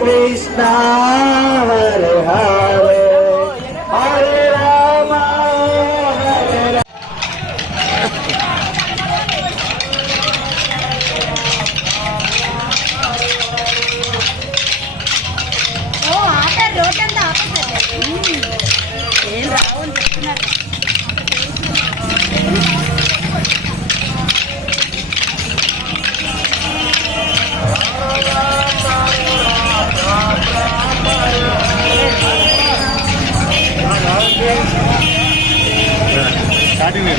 Krishna Hare Hare. మిగతా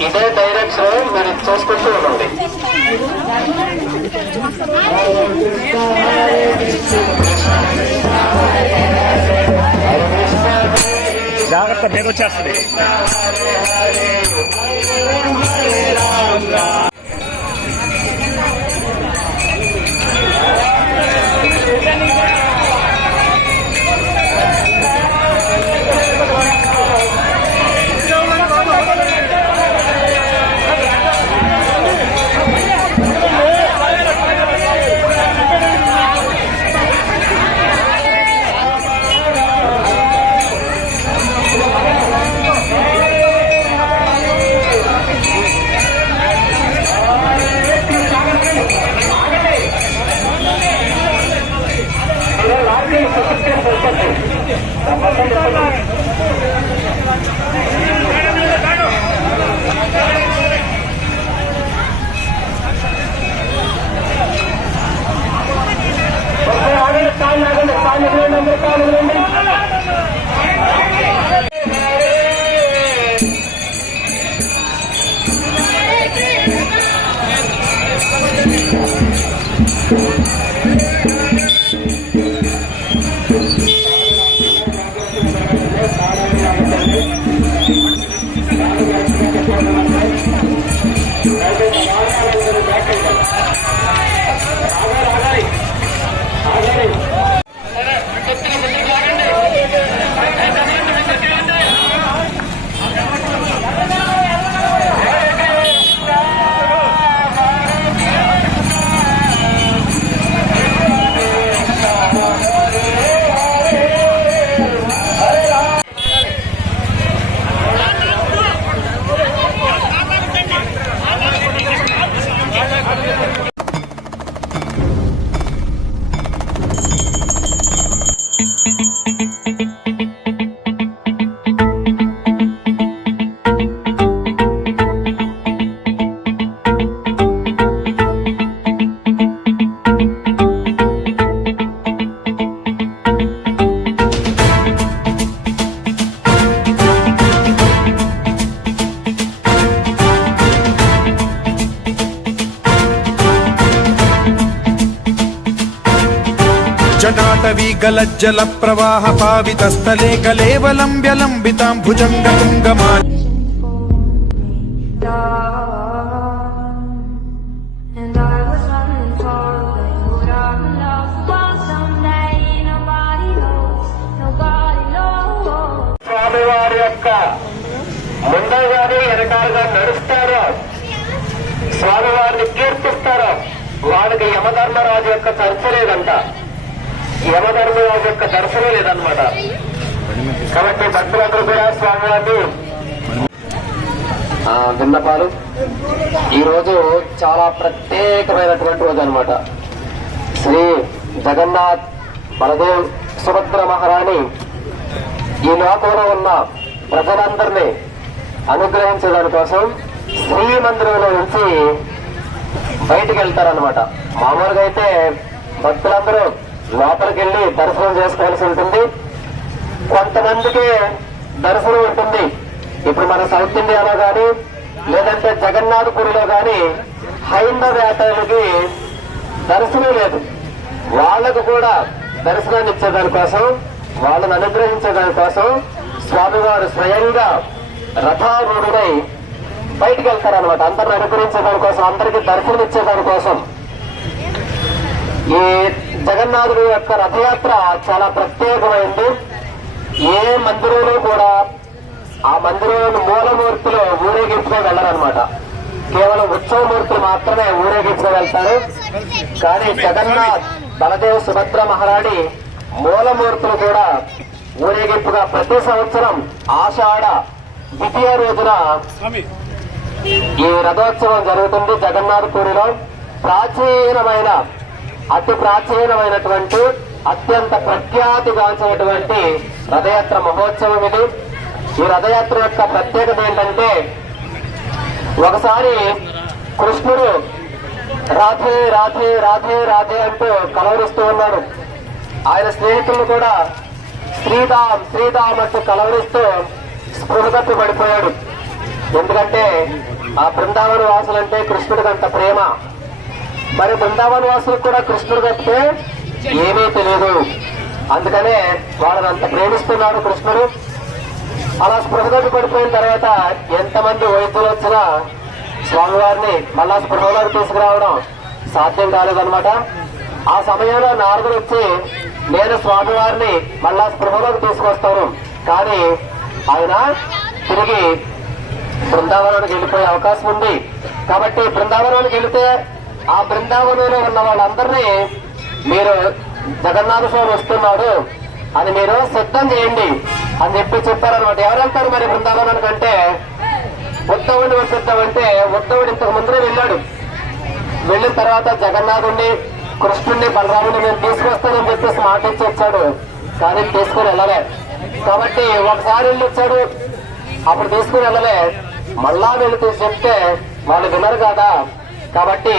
ఇదే direction మీరు చూసుకుంటూ ఉండండి జాగ్రత్త బేగ off ప్రవాహ someday? Nobody knows. Nobody knows. స్వామివారి యొక్క ముందరగానే వెనకాలుగా నడుస్తారో స్వామివారిని కీర్తిస్తారో వాళ్ళకి యమధర్మరాజు యొక్క చర్చ లేదంట యమధర్మరాజు యొక్క దర్శనం లేదనమాట కాబట్టి భక్తులందరూ కూడా స్వామివారిని విన్నపాలు. ఈ రోజు చాలా ప్రత్యేకమైనటువంటి రోజు అనమాట శ్రీ జగన్నాథ్ బలదేవ్ సుభద్ర మహారాణి ఈ లోకంలో ఉన్న ప్రజలందరినీ అనుగ్రహించడానికి కోసం శ్రీ మందిరంలో నుంచి బయటికి వెళ్తారనమాట మామూలుగా అయితే భక్తులందరూ లోపలికి వెళ్ళి దర్శనం చేసుకోవాల్సి ఉంటుంది. కొంతమందికి దర్శనం ఉంటుంది. ఇప్పుడు మన సౌత్ ఇండియాలో కానీ లేదంటే జగన్నాథపురిలో కానీ హైందవేతలకి దర్శనం లేదు. వాళ్ళకు కూడా దర్శనాన్ని ఇచ్చేదానికోసం వాళ్ళని అనుగ్రహించేదానికోసం స్వామివారు స్వయంగా రథారూఢుడై బయటికి వెళ్తారనమాట అందరిని అనుగ్రహించేదానికోసం అందరికీ దర్శనం ఇచ్చేదానికోసం ఈ జగన్నాథుడి యొక్క రథయాత్ర చాలా ప్రత్యేకమైంది. ఏ మందిరంలో కూడా ఆ మందిరంలోని మూలమూర్తిలో ఊరేగింపుగా వెళ్ళరనమాట కేవలం ఉత్సవమూర్తులు మాత్రమే ఊరేగింపుగా వెళ్తారు. కానీ జగన్నాథ్ బలదేవ్ సుభద్ర మహారాణి మూలమూర్తులు కూడా ఊరేగింపుగా ప్రతి సంవత్సరం ఆషాఢ ద్వితీయ రోజున ఈ రథోత్సవం జరుగుతుంది జగన్నాథపూరిలో ప్రాచీనమైన అతి ప్రాచీనమైనటువంటి అత్యంత ప్రఖ్యాతిగాంచినటువంటి రథయాత్ర మహోత్సవం ఇది. ఈ రథయాత్ర యొక్క ప్రత్యేకత ఏంటంటే ఒకసారి కృష్ణుడు రాధే రాధే రాధే రాధే అంటూ కలవరిస్తూ ఉన్నాడు. ఆయన స్నేహితులు కూడా శ్రీరామ్ శ్రీరామ్ అంటూ కలవరిస్తూ స్పృహ పడిపోయాడు. ఎందుకంటే ఆ బృందావన వాసులంటే కృష్ణుడికి అంత ప్రేమ. మరి బృందావన వాసులకు కూడా కృష్ణుడు తప్పితే ఏమీ తెలియదు అందుకనే వాళ్ళని అంత ప్రేమిస్తున్నాడు కృష్ణుడు. అలా స్పృహలోకి పడిపోయిన తర్వాత ఎంతమంది వైద్యులు వచ్చినా స్వామివారిని మళ్ళా స్పృహలోకి తీసుకురావడం సాధ్యం కాలేదన్నమాట. ఆ సమయంలో నారదులు వచ్చి నేను స్వామివారిని మళ్ళా స్పృహలోకి తీసుకొస్తాను. కానీ ఆయన తిరిగి బృందావనానికి వెళ్ళిపోయే అవకాశం ఉంది. కాబట్టి బృందావనానికి వెళితే ఆ బృందావనంలో ఉన్న వాళ్ళందరినీ మీరు జగన్నాథ స్వామి వస్తున్నాడు అని మీరు సిద్ధం చేయండి అని చెప్పి చెప్పారనమాట ఎవరు వెళ్తారు మరి బృందావనానికి అంటే ఉత్తవుడిని అంటే ఉత్తవుడు ఇంతకు ముందరే వెళ్ళాడు. వెళ్ళిన తర్వాత జగన్నాథుడిని కృష్ణుడిని బలరాముడిని నేను తీసుకొస్తానని చెప్పేసి మాట ఇచ్చి వచ్చాడు. కానీ తీసుకుని వెళ్ళలే. కాబట్టి ఒకసారి వెళ్ళి వచ్చాడు. అప్పుడు తీసుకుని వెళ్ళలే. మళ్ళా వెళ్ళి చెప్తే వాళ్ళు వినరు కదా. కాబట్టి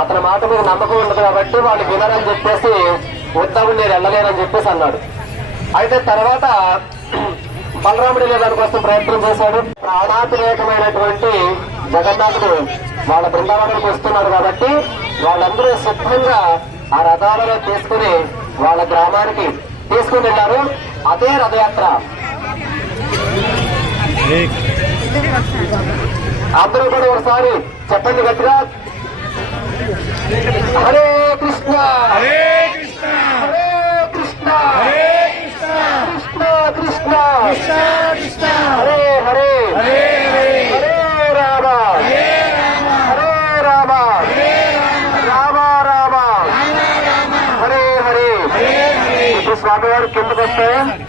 అతని మాట మీద నమ్మకం ఉండదు కాబట్టి వాళ్ళు వినరని చెప్పేసి ఉత్తముడు నేను వెళ్ళలేనని చెప్పేసి అన్నాడు. అయితే తర్వాత బలరాముడి దానికోసం ప్రయత్నం చేశాడు. ప్రాణాతిరేకమైనటువంటి జగన్నాథుడు వాళ్ళ బృందావనానికి వస్తున్నారు కాబట్టి వాళ్ళందరూ సిద్ధంగా ఆ రథాలలో తీసుకుని వాళ్ళ గ్రామానికి తీసుకుని వెళ్ళారు. అదే రథయాత్ర. అందరూ కూడా ఒకసారి చెప్పండి గట్టిగా. हरे कृष्णा। हरे कृष्णा। हरे कृष्णा। हरे कृष्णा। कृष्णा कृष्णा। कृष्णा कृष्णा। हरे हरे। हरे हरे। हरे रामा। हरे रामा। हरे रामा। हरे रामा। रामा हरे हरे। हरे हरे। कृष्णा तो केंद्र करते हैं